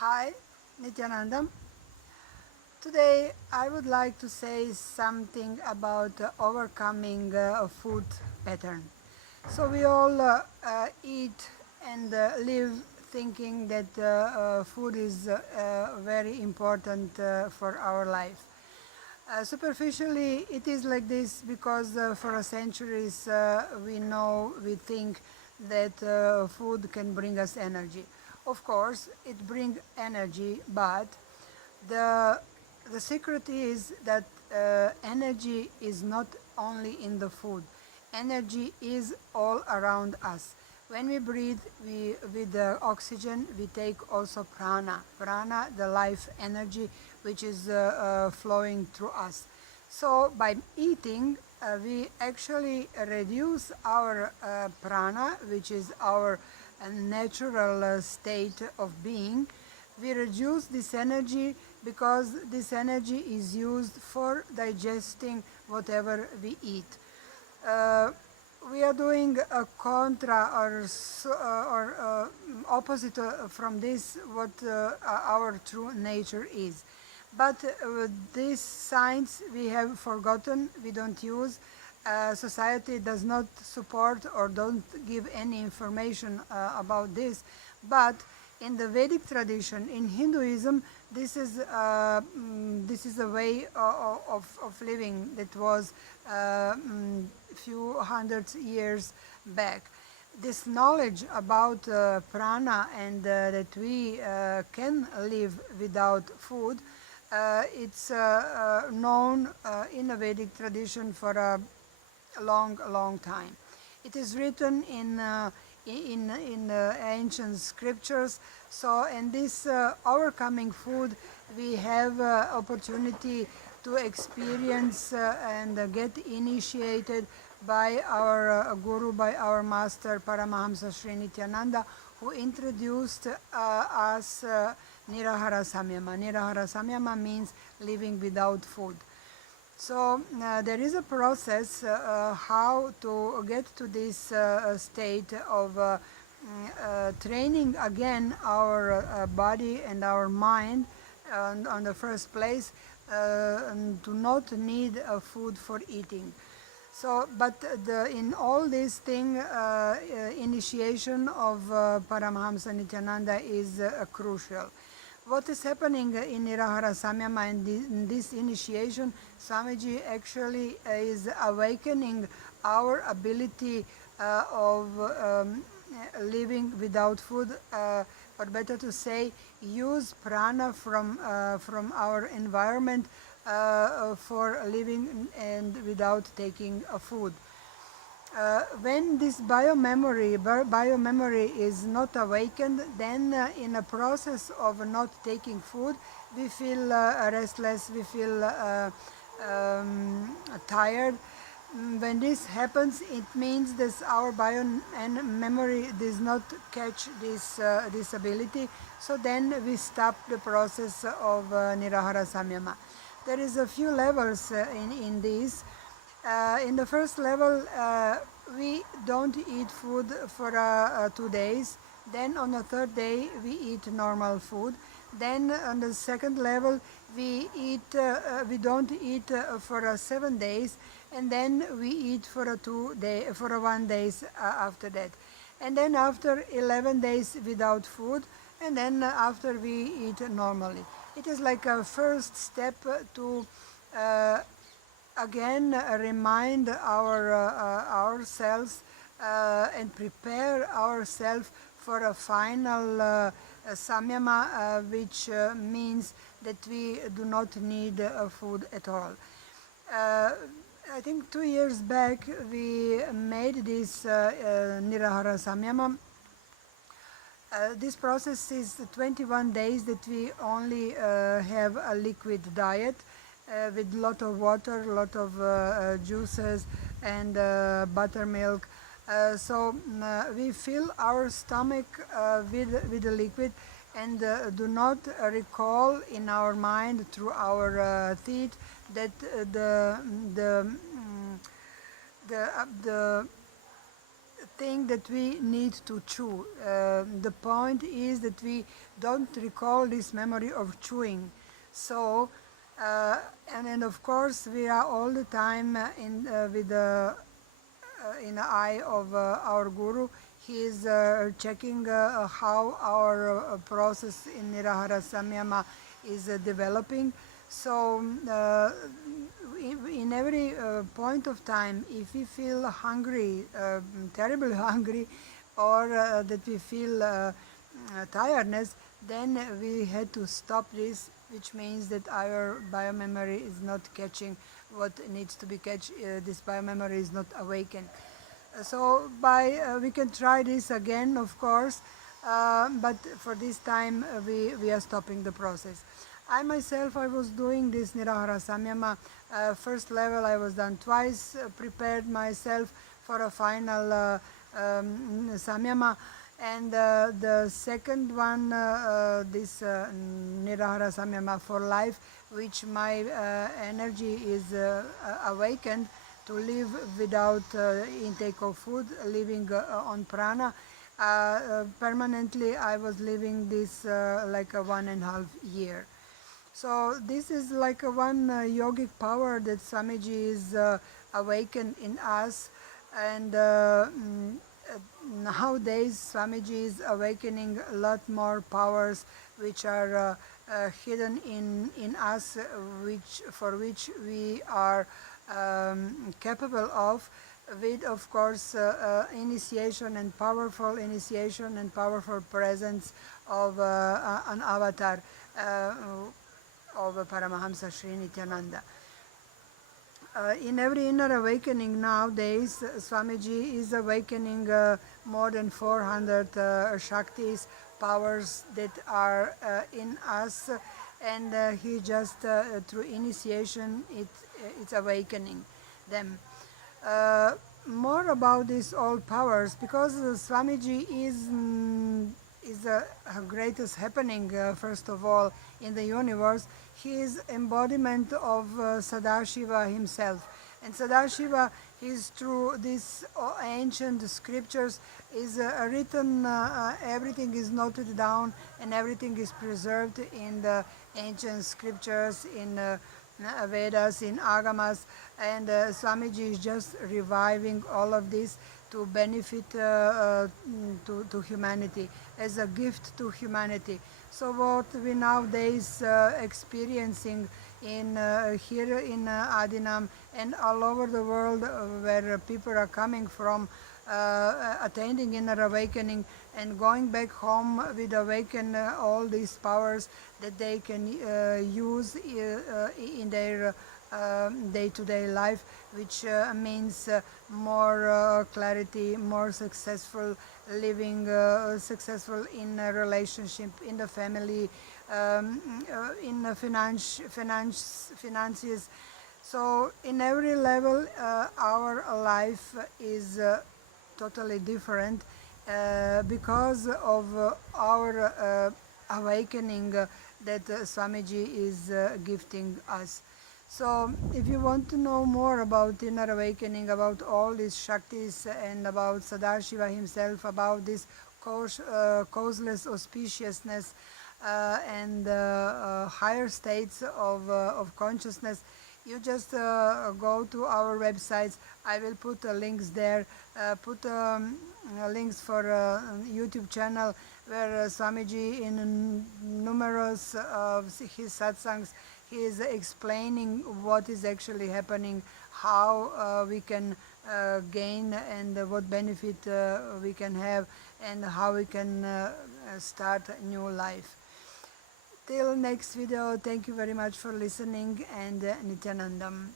Hi, Nithyananda. Today I would like to say something about overcoming a food pattern. So we all eat and live thinking that food is very important for our life. Superficially, it is like this because for centuries we think that food can bring us energy. Of course, it brings energy, but the the secret is that energy is not only in the food. Energy is all around us. When we breathe, with the oxygen, we take also prana. Prana, the life energy, which is flowing through us. So by eating, we actually reduce our prana, which is our natural state of being. We reduce this energy because this energy is used for digesting whatever we eat. Uh, we are doing a contra or opposite from this what our true nature is. But this science we have forgotten, we don't use. Society does not support or don't give any information about this. But in the Vedic tradition, in Hinduism, this is a way of living that was few hundred years back. This knowledge about prana and that we can live without food, it's known in the Vedic tradition for a long time. It is written in ancient scriptures. So in this overcoming food, we have opportunity to experience and get initiated by our guru, by our master Parmahamsa Nithyananda, who introduced us Neerahara Samyama. Neerahara Samyama means living without food. So there is a process how to get to this state of training again our body and our mind on the first place to not need food for eating. So, but in all this thing, initiation of Paramahamsa Nithyananda is crucial. What is happening in Neerahara Samyama in this initiation, Swamiji actually is awakening our ability of living without food, or better to say, use prana from our environment for living and without taking food. When this biomemory is not awakened, then in a process of not taking food, we feel restless, we feel tired. When this happens, it means that our memory does not catch this ability. So then we stop the process of Neerahara Samyama. There is a few levels in this. In the first level, we don't eat food for 2 days. Then on the third day, we eat normal food. Then on the second level, we don't eat for 7 days, and then we eat for 1 day after that. And then after 11 days without food, and then after we eat normally. It is like a first step to again remind ourselves and prepare ourselves for a final samyama, which means that we do not need food at all. I think 2 years back we made this Neerahara Samyama. This process is 21 days that we only have a liquid diet with lot of water, lot of juices and buttermilk. So we fill our stomach with the liquid and do not recall in our mind through our teeth that the thing that we need to chew. The point is that we don't recall this memory of chewing. So, uh, and then of course we are all the time with the in the eye of our guru. He is checking how our process in Neerahara Samyama is developing. So in every point of time, if we feel hungry, terribly hungry, or that we feel tiredness, then we had to stop this, which means that our biomemory is not catching what needs to be catch. This biomemory is not awakened. So we can try this again, of course, but for this time we are stopping the process. I myself, I was doing this Neerahara Samyama. First level I was done twice, prepared myself for a final Samyama, and the second one, this Neerahara Samyama for life, which my energy is awakened to live without intake of food, living on prana. Permanently I was living this like a 1.5 year. So this is like a one yogic power that Swamiji is awakened in us, and nowadays Swamiji is awakening a lot more powers which are hidden in us, for which we are capable of, with of course initiation and powerful initiation and powerful presence of an avatar of Paramahamsa Nithyananda. In every inner awakening nowadays, Swamiji is awakening more than 400 Shaktis, powers that are in us, and he just through initiation it's awakening them. More about these all powers, because Swamiji is the greatest happening, first of all, in the universe. He is embodiment of Sadashiva himself. And Sadashiva is through these ancient scriptures is written, everything is noted down and everything is preserved in the ancient scriptures, in Vedas, in Agamas, and Swamiji is just reviving all of this to benefit to humanity, as a gift to humanity. So what we nowadays experiencing in here in Adinam and all over the world, where people are coming from, attending inner awakening and going back home with awaken all these powers that they can use in their day-to-day life, which means more clarity, more successful living, successful in a relationship, in the family, in the finances. So in every level our life is totally different because of our awakening that Swamiji is gifting us. So if you want to know more about inner awakening, about all these Shaktis and about Sadashiva himself, about this causeless auspiciousness and higher states of consciousness, you just go to our websites. I will put links there, put links for YouTube channel where Swamiji in numerous of his satsangs, he is explaining what is actually happening, how we can gain and what benefit we can have, and how we can start a new life. Till next video, thank you very much for listening, and Nityanandam.